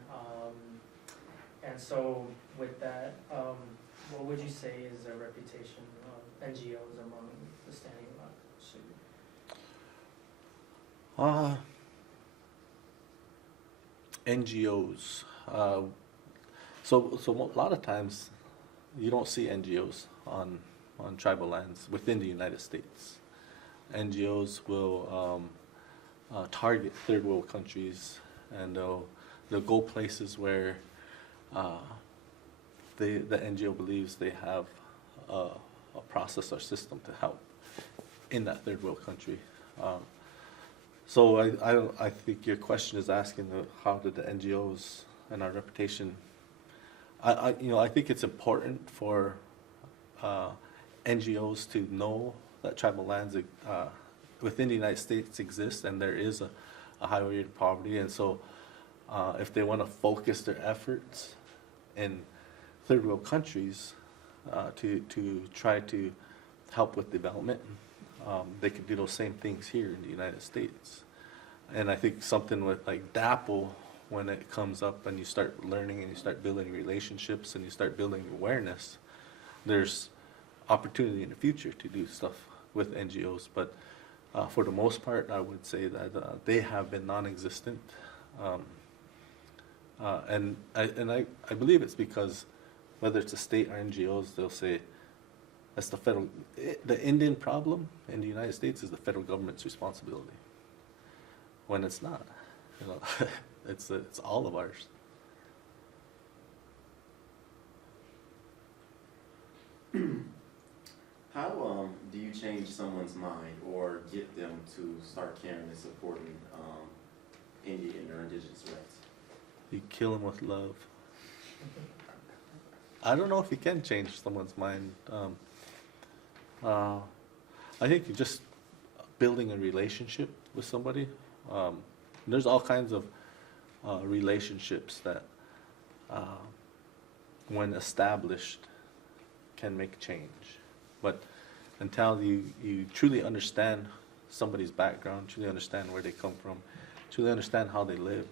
And so with that, what would you say is the reputation of NGOs among the Standing Rock Sioux? NGOs. So a lot of times you don't see NGOs on tribal lands within the United States. NGOs will target third world countries, and they'll go places where the NGO believes they have a process or system to help in that third world country. So I think your question is asking how did the NGOs and our reputation. I think it's important for NGOs to know that tribal lands within the United States exist, and there is a high rate of poverty. And so if they want to focus their efforts in third world countries to try to help with development, they could do those same things here in the United States. And I think something with like DAPL, when it comes up and you start learning and you start building relationships and you start building awareness, there's opportunity in the future to do stuff with NGOs. But for the most part, I would say that they have been non-existent. And I believe it's because whether it's a state or NGOs, they'll say that's the Indian problem in the United States is the federal government's responsibility. When it's not, it's all of ours. How do you change someone's mind or get them to start caring and supporting Indian or indigenous rights? You kill them with love. I don't know if you can change someone's mind. I think you're just building a relationship with somebody. There's all kinds of relationships that, when established, can make change. But until you truly understand somebody's background, truly understand where they come from, truly understand how they live,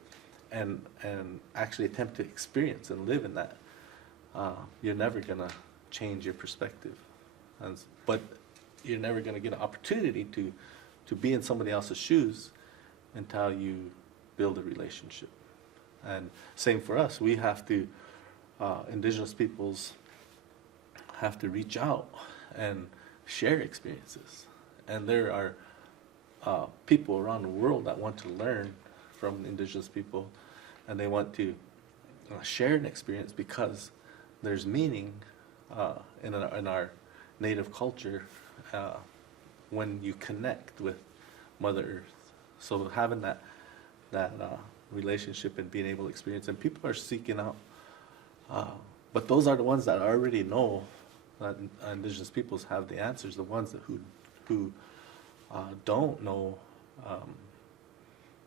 and actually attempt to experience and live in that, you're never gonna change your perspective. But you're never gonna get an opportunity to be in somebody else's shoes until you build a relationship. And same for us. We have to, indigenous peoples have to reach out and share experiences. And there are people around the world that want to learn from indigenous people, and they want to share an experience because there's meaning in our native culture when you connect with Mother Earth. So having that relationship and being able to experience, and people are seeking out, but those are the ones that already know that indigenous peoples have the answers. The ones who don't know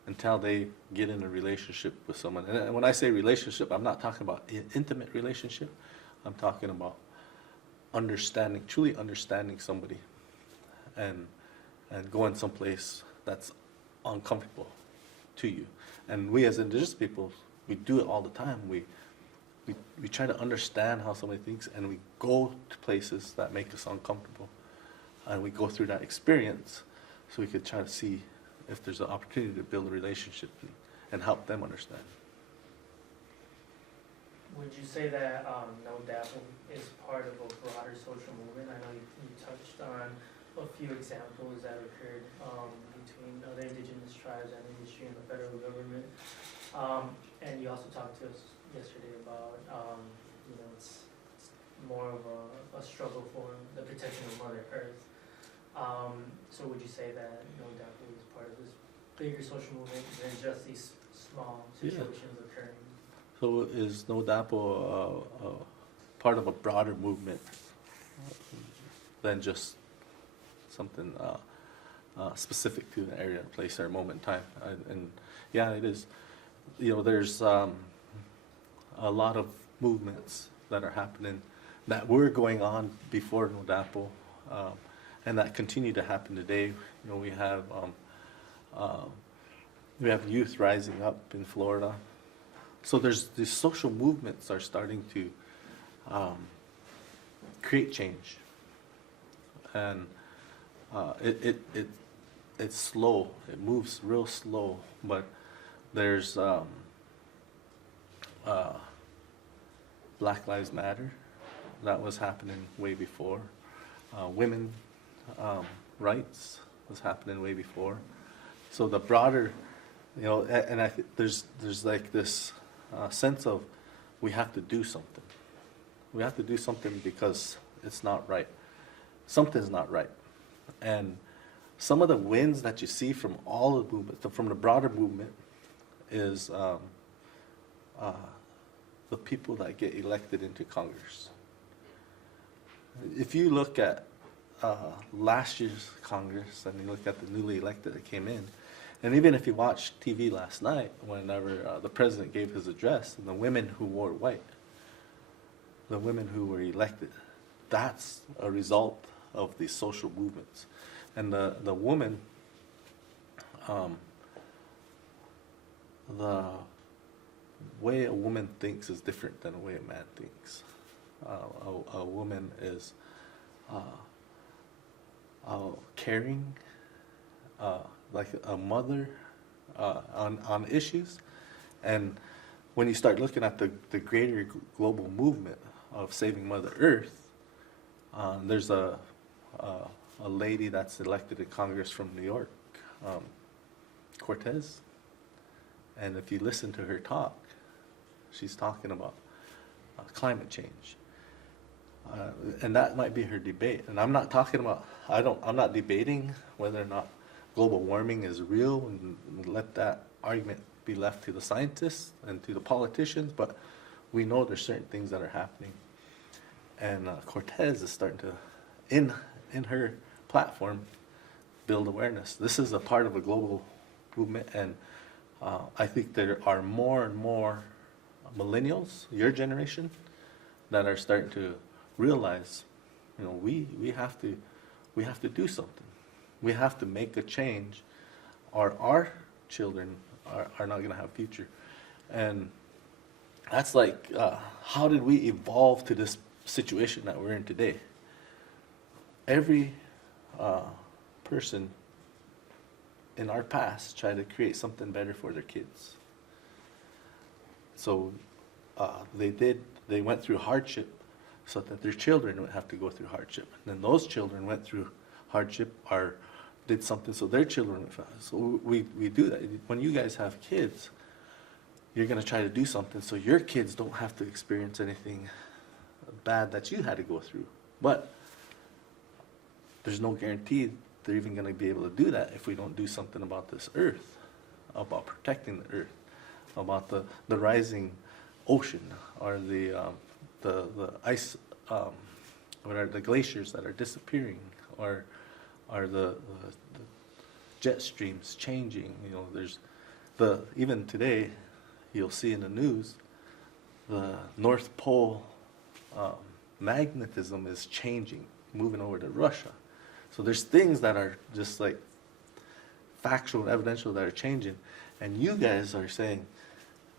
until they get in a relationship with someone. And when I say relationship, I'm not talking about an intimate relationship. I'm talking about truly understanding somebody, and going someplace that's uncomfortable to you. And we as indigenous people, we do it all the time. We try to understand how somebody thinks, and we go to places that make us uncomfortable, and we go through that experience so we could try to see if there's an opportunity to build a relationship and help them understand. Would you say that No Dapple is part of a broader social movement? I know you touched on a few examples that occurred between other indigenous tribes and industry and the federal government. And you also talked to us yesterday about, it's more of a struggle for the protection of Mother Earth. So would you say that No Dapple is part of this bigger social movement than just these small situations occurring? So is No Dapple part of a broader movement than just something specific to an area, place, or moment in time? And yeah, it is. there's a lot of movements that are happening that were going on before NODAPO, and that continue to happen today. We have youth rising up in Florida. So there's these social movements are starting to create change, and it's slow. It moves real slow, but there's Black Lives Matter. That was happening way before. Women rights was happening way before. So the broader, and I think there's like this sense of we have to do something. We have to do something because it's not right. Something's not right. And some of the wins that you see from all the movement, from the broader movement, is the people that get elected into Congress. If you look at last year's Congress and you look at the newly elected that came in, and even if you watched TV last night, whenever the president gave his address, and the women who wore white, the women who were elected, that's a result of these social movements. And the woman, the way a woman thinks is different than the way a man thinks. A woman is caring, like a mother on issues. And when you start looking at the greater global movement of saving Mother Earth, there's a lady that's elected to Congress from New York, Cortez. And if you listen to her talk, she's talking about climate change. And that might be her debate. And I'm not talking about, I'm not debating whether or not global warming is real, and let that argument be left to the scientists and to the politicians, but we know there's certain things that are happening. And Cortez is starting to, in her platform, build awareness. This is a part of a global movement, and I think there are more and more millennials, your generation, that are starting to realize, we have to do something. We have to make a change, or our children are not going to have a future. And that's like, how did we evolve to this situation that we're in today? Every person in our past tried to create something better for their kids. So they went through hardship so that their children would have to go through hardship. And then those children went through hardship or did something so their children would. So we do that. When you guys have kids, you're going to try to do something so your kids don't have to experience anything bad that you had to go through. But there's no guarantee they're even going to be able to do that if we don't do something about this earth, about protecting the earth, about the rising ocean, or the ice, what are the glaciers that are disappearing, or the jet streams changing. There's even today, you'll see in the news, the North Pole magnetism is changing, moving over to Russia. So there's things that are just like factual and evidential that are changing, and you guys are saying,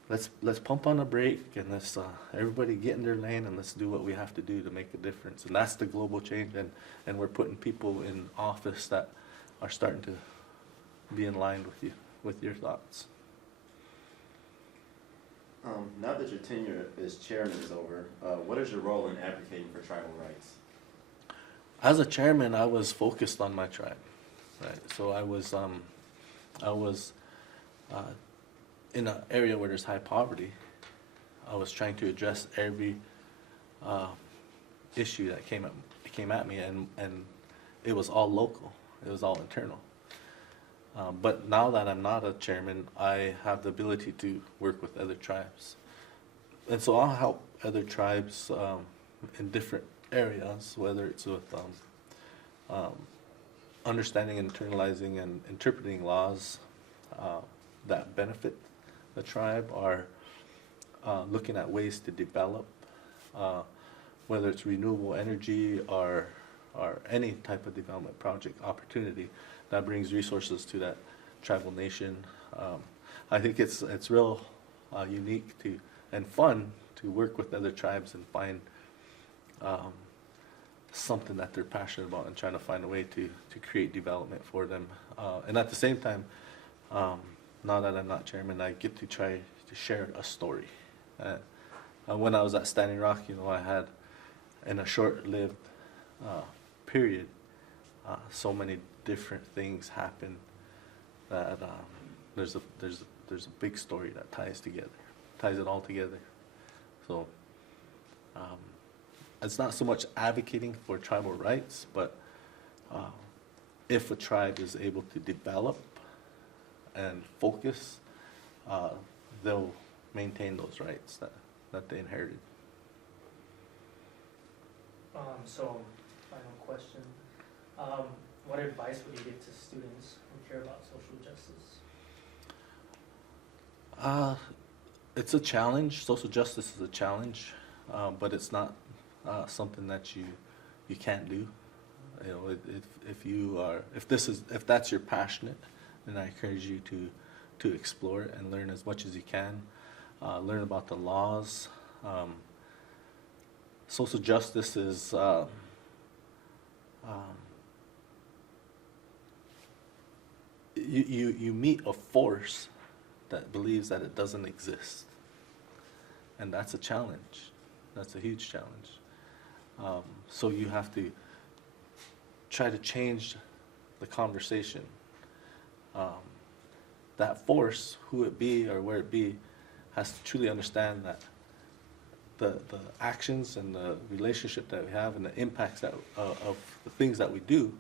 let's pump on the brake and let's everybody get in their lane and let's do what we have to do to make a difference. And that's the global change, and we're putting people in office that are starting to be in line with your thoughts. Now that your tenure as chairman is over, what is your role in advocating for tribal rights? As a chairman, I was focused on my tribe, right? So I was in an area where there's high poverty. I was trying to address every issue that came at me, and it was all local. It was all internal. But now that I'm not a chairman, I have the ability to work with other tribes. And so I'll help other tribes in different areas, whether it's with understanding, internalizing, and interpreting laws that benefit the tribe are looking at ways to develop, whether it's renewable energy or any type of development project opportunity that brings resources to that tribal nation. I think it's real unique and fun to work with other tribes and find something that they're passionate about and trying to find a way to create development for them. And at the same time, now that I'm not chairman, I get to try to share a story. When I was at Standing Rock, I had, in a short-lived period, so many different things happen that there's a big story that ties it all together. So it's not so much advocating for tribal rights, but if a tribe is able to develop and focus, they'll maintain those rights that they inherited. So, final question. What advice would you give to students who care about social justice? It's a challenge. Social justice is a challenge, but it's not something that you can't do. If that's your passionate, then I encourage you to explore it and learn as much as you can. Learn about the laws. Social justice is you meet a force that believes that it doesn't exist, and that's a challenge. That's a huge challenge. So you have to try to change the conversation. That force, who it be or where it be, has to truly understand that the actions and the relationship that we have and the impacts that of the things that we do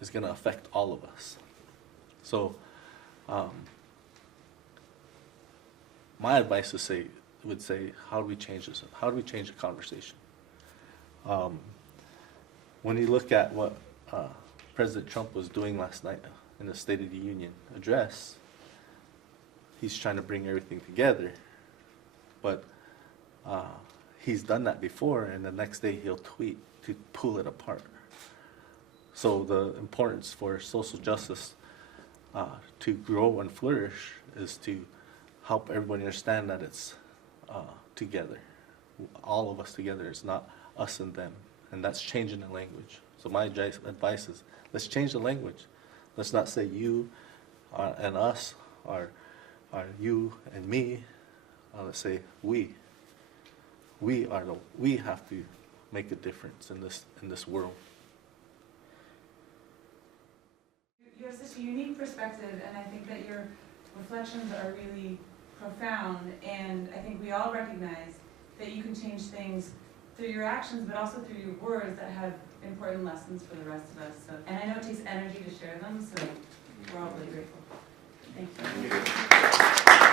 is going to affect all of us. So my advice would say, how do we change this? How do we change the conversation? When you look at what President Trump was doing last night in the State of the Union address, he's trying to bring everything together, but he's done that before, and the next day he'll tweet to pull it apart. So the importance for social justice to grow and flourish is to help everybody understand that it's together, all of us together. It's not us and them, and that's changing the language. So my advice is, let's change the language. Let's not say you and us, or you and me. Let's say we. We have to make a difference in this world. You have such a unique perspective, and I think that your reflections are really profound, and I think we all recognize that you can change things through your actions, but also through your words that have important lessons for the rest of us. So, and I know it takes energy to share them, so we're all really grateful. Thank you.